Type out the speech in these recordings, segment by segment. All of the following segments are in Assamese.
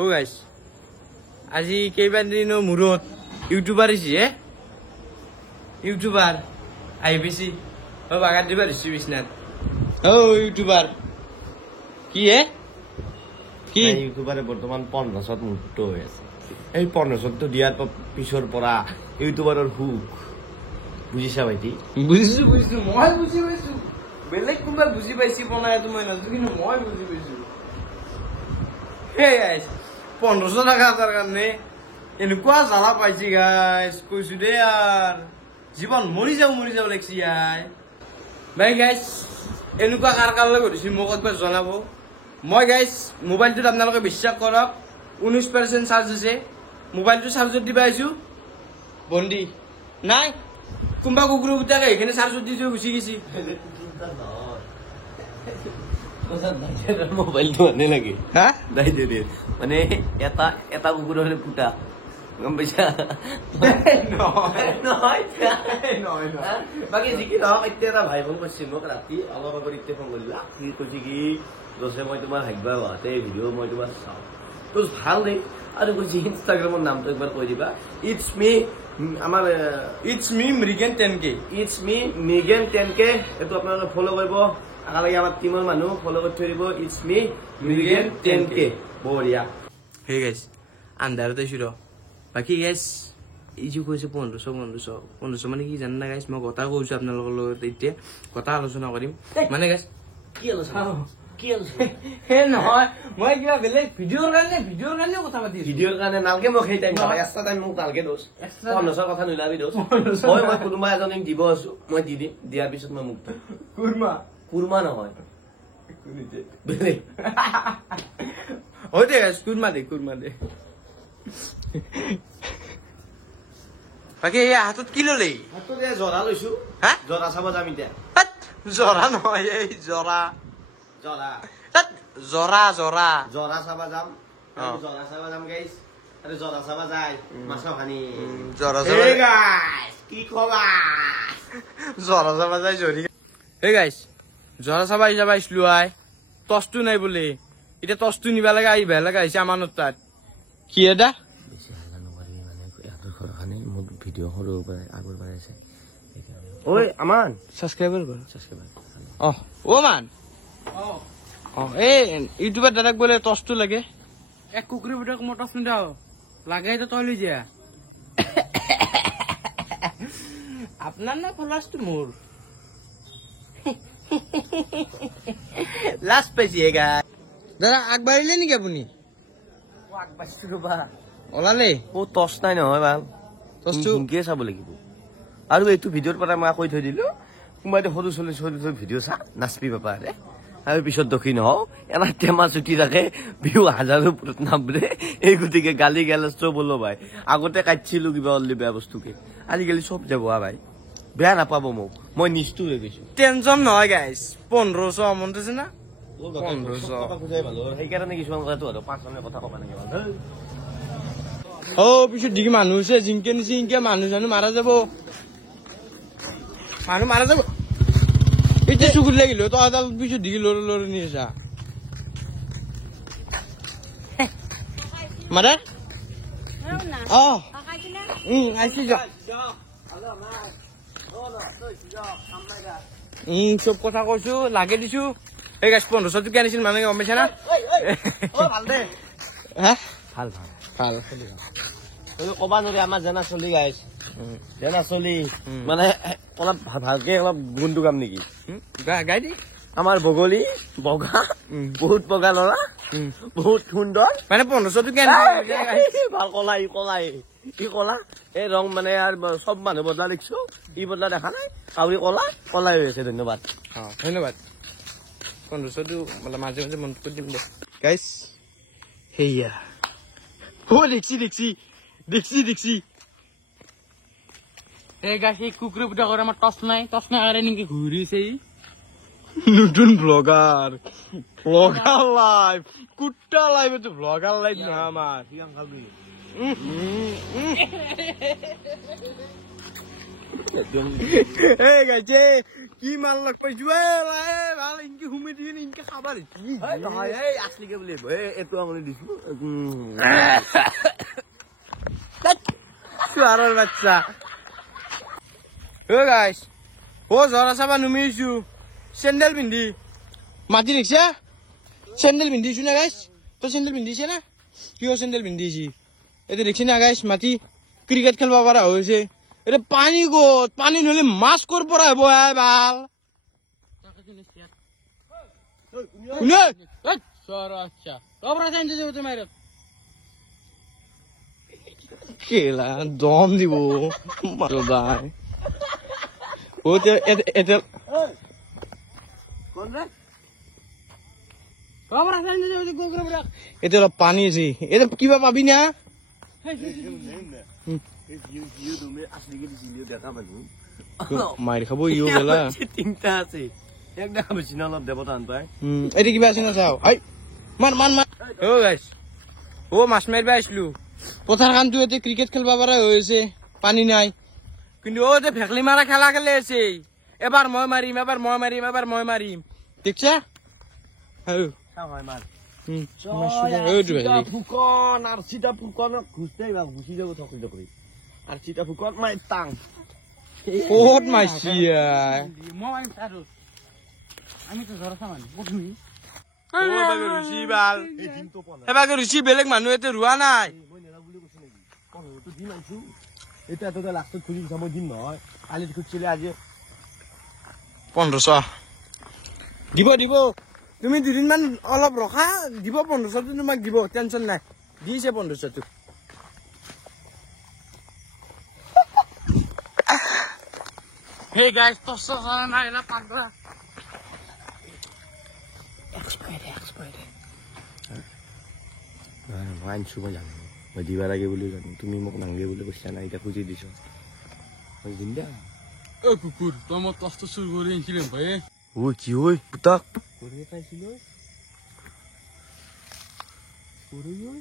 ও গাইছ আজি কেইবাৰ দিনৰ মূৰত ইউটিউবাৰ আহিছে ইউটিউবাৰ আহি বেছি ও বাগাত দিবা দিছি বিছনাত ও ইউটিউবাৰ কি কি ইউটিউবাৰে বৰ্তমান 1500ত মুক্ত হৈ আছে এই 1500টো দিয়াৰ পিছৰ পৰা ইউটিউবাৰৰ হুক বুজিছা ভাইটি বুজিছো মই বুজি পাইছো বেলেগ কোনোবা বুজি পাইছি বনাই মই নাজানো কিন্তু মই বুজি পাইছো Hey guys, 1500 টাকা তাৰ কাৰণে এনেকুৱা জ্বালা পাইছি গাইছ কৈছো দে यार জীৱন মৰি যাও লাগছি ভাই গাইছ এনেকুৱা কাৰকাৰলৈ কৰিছি মোক একবাৰ জনাব মই গাইছ মোবাইলটোত আপোনালোকে বিশ্বাস কৰক 19% চাৰ্জ আছে মোবাইলটো চাৰ্জত দিবা আইছো বন্ধি নাই কোনবা কুকুৰ গুটাকে এখানে চাৰ্জত দিছো গুছি গিছি মোবাইলটো আনে লাগে হা দাই দে মানে এটা কুকুৰ হলে পুতা গম পাইছা নহয় বাকি যিকি নহওক এতিয়া এটা ভাই ফোন কৰিছে মোক ৰাতি অলপ আগত এতিয়া ফোন কৰিলা সি কৈছে কি দোষে মই তোমাৰ ভাগ্যা হোৱাতে ভিডিঅ' মই তোমাৰ চাওঁ তো ভাল দেই আৰু কৈছে ইনষ্টাগ্ৰামৰ নামটো একবাৰ কৈ দিবা ইটছ মি আমাৰ it's me Mrigen 10K it's me Mrigen 10K এইটো আপোনালোকে ফলো কৰিব আগালাগে আমাৰ টিমৰ মানুহ ফলো কৰি থৈ দিব ইটছ মি মৃগেন 10K বঢ়িয়া হে গাইছ আন্ধাৰতে আছো বাকি গাইছ এই যে কৈছে 1500 মানে কি জানা গাইছ মই কথা কৈছো আপোনালোকৰ লগত এতিয়া কথা আলোচনা কৰিম মানে গাইছ কি আলোচনা হে নহয় মই কিবা বেলেগ ভিডিঅ'ৰ কাৰণে কথা পাতি ভিডিঅ'ৰ কাৰণে নালকে মোক সেই টাইম এক্সট্ৰা টাইম মোক নালকে দোষ 1500 কথা নুলাবি দোষ মই কোনোবা এজনক দিব আছো মই দি দিম দিয়াৰ পিছত মই মুক্ত কুৰমা নহয় বেলেগ হয় দে গাইছ কুৰমা দে বাকি হাতত কি ললি হাতত জৰা লৈছো হা জৰা চাব যাম এতিয়া জৰা নহয় এই জৰা চাব যাম গাইছ আৰু জৰা চাব যায় মাছ ভানি কি কবা জৰা চাব যায় জৰি এই গাইছ জৰা চাব আহিছিলো আই টচটো নাই বোলে এতিয়া টচটো নিবা লাগে আহিবা লাগে আহিছে আমাৰ তাত কি এটা মোক ভিডিঅ' সৰু আগৰ পৰা আছে ঐ আমান সাবস্ক্ৰাইব ও মান এই ইউটিউবৰ দাদাক বোলে টচটো লাগে এক কুকুৰি ভিতৰত মই টচ নিদাও লাগে তো তলি যা আপনার না ফলাসটো মোর লাস্ট পাইছি এগা দাদা আগবাড়িলে নেকি আপুনি আগবাঢ়িছো ৰবা ওলালে ও টচ নাই নহয় ভাল টচটো কি চাব লাগিব আৰু এইটো ভিডিঅ'ৰ পৰা মই কৈ থৈ দিলো কোনোবাই সৰু চলি ভিডিঅ' চা নাচবি পাপা আৰু পিছত দক্ষিণ হও এনা টেমা চুটি থাকে বিহু হাজাৰৰ ওপৰত নামৰে এই গতিকে গালি গালাজ চব হলো ভাই আগতে কাটিছিলো কিবা অললি বেয়া বস্তুকে আজিকালি চব যাব ভাই বেয়া নাপাব মোক মই নিষ্ঠুৰ হৈ গৈছো টেনচন নহয় গাইছ 1500 মনত আছে না 1500 সেইকাৰণে কিছুমান কথাটো আৰু 500 কথা ক'ব লাগে ভাল ও পিছত দিকে মানুহ আছে জিংকে মানুহ জানো মাৰা যাব এটা চুকুর লাগিল তো আদাল পিছু দিকে লড়ে নিয়ে যা মারা আইসি যা সব কথা কৈছো লাগে দিছো এই গাছ 1500 টকা আনিছিল মানে গম পাইছা না ভাল কবা নৰি আমাৰ জানা চলি গাইছ জানা চলি মানে অলপ ভালকে অলপ গুণটো কাম নেকি গাই দি আমাৰ বগলী বগা বহুত বগা ল'ৰা বহুত সুন্দৰ মানে 1500 টকা ভাল কলা এই ৰং মানে সব মানুহ বদলা দেখিছো ই বদলা দেখা নাই কাউৰী কলা হৈ আছে ধন্যবাদ 1500 টো মানে মাজে মনত কৰি দিম দে গাইছ হেয়া ও দেখছি এই গাছ এই কুকুরে বুটা করে আমার টস নাই আরে নাকি ঘুরিছে নতুন ব্লগার লাইভ কুট্টা লাইভ তো ব্লগার লাইভ না আমার এই গাইছে কি মাল লগ পাইছো ভাল ইনকে ঘুমে দিয়ে ইনকে খাবার কি নহয় এই আসলিকে বুলি এইটো আঙুলি দিছো সুয়ারের বাচ্চা ও গাইস ও জরা সাবা নুমিছু স্যান্ডেল পিন্ধি মাটি দেখছা স্যান্ডেল পিন্ধিছো না গাইস তো স্যান্ডেল পিন্ধিছে না কিয় স্যান্ডেল পিন্ধিছি এটা দেখছি না গাইস মাটি ক্রিকেট খেলবা পারা হয়েছে এটা পানি গোট পানি নহলে মাছ কর পরা হব ভাল শুনে আচ্ছা কেলা দম দিব ভাই ও এটা এটা অলপ পানী আছে এটা কিবা পাবি না মাৰি খাব ইও গেলা তিনটা আছে এক দেখা বেছি না অলপ দেৱতা আনপাই এটা কিবা আছে না চাও মান ও গাইছ ও মাছ মাৰিব আহিছিলো পথাৰ খানটো এতিয়া ক্ৰিকেট খেলবা পাৰা হৈছে পানী নাই কিন্তু ও যে ভেকলি মাৰা খেলা খেলি আছে এবাৰ মই মাৰিম এবাৰ মই মাৰিম দেখছা ফুকন আৰ চিটা ফুকন ঘুৰতে ঘুষি যাবো থকলি কৰে আৰ চিটা ফুকন মাই টাং ক'ত মাইছি এবাকে ৰুচি বেলেগ মানুহ এতে ৰোৱা নাই এটা তো লাস্টত খুলি যাবো দিন নহয় কালি খুঁজছিলে আজি 1500 দিব তুমি দুদিনমান অলপ ৰখা দিব 1500 তোমাক দিব টেনচন নাই দিছে 1500 তো Hey guys, tossa sana ila pagba. Expired. Main suba jane. Moi diba lage boli jane. Tumi mok nange boli kosya na ita khuji diso. Moi dinda. O kukur, tomo tosta sur gori enchilem bhai. Oi ki oi, putak. Gori khaisilo. Gori oi.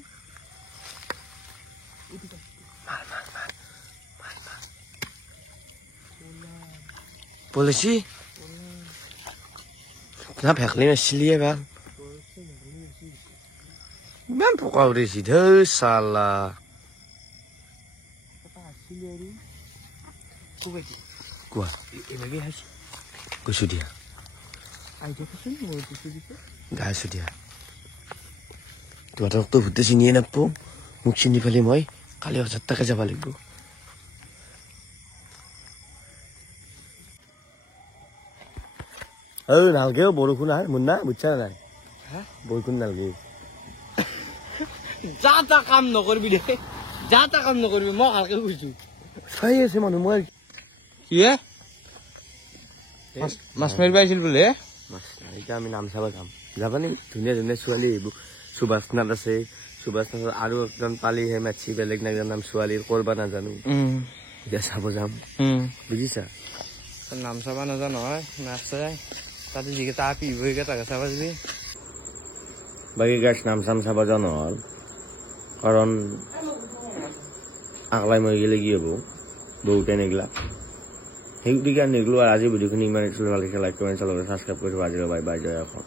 Polisi? Kenapa hekli masih liya bang? Bang pokok udah sih, salah. Gua, gua sudah. Gak sudah. Tuh ada waktu butuh sini ya napu, mungkin di paling moy, kali harus tak aja balik gua. নালগেও বৰষুণ আহে মুন্না বুজছা নাই বৰষুণ নালগে যা তা কাম নকৰবি দে যা তা কাম নকৰবি মই ভালকে কৈছো চাই আছে মানুহ মই কি মাছ মাৰিব আহিছিল বোলে মাছ এতিয়া আমি নাম চাব যাম যাবানি ধুনীয়া ধুনীয়া ছোৱালী এইবোৰ সুভাষনাথ আছে সুভাষনাথ আৰু একজন পালিহে মাছি বেলেগ নাজান নাম ছোৱালীৰ কৰবা নাজানো এতিয়া চাব যাম বুজিছা নাম চাবা নাজানো নহয় নাচ চাই তাতে যিকেইটা আপি সেইকেইটা চাবা যাবি বাকী গাছ নাম চাম চাব যোৱা নহ'ল কাৰণ আগলাই মই গেলে কি হ'ব বহুতে নেগলা সেই গতিকে নেগলো আৰু আজি ভিডিঅ'খিনি ইমান ভাল লাগিছে লাইক কমেণ্ট চাবলৈ ছাবস্ক্ৰাইব কৰি বাই বাই জয় অসম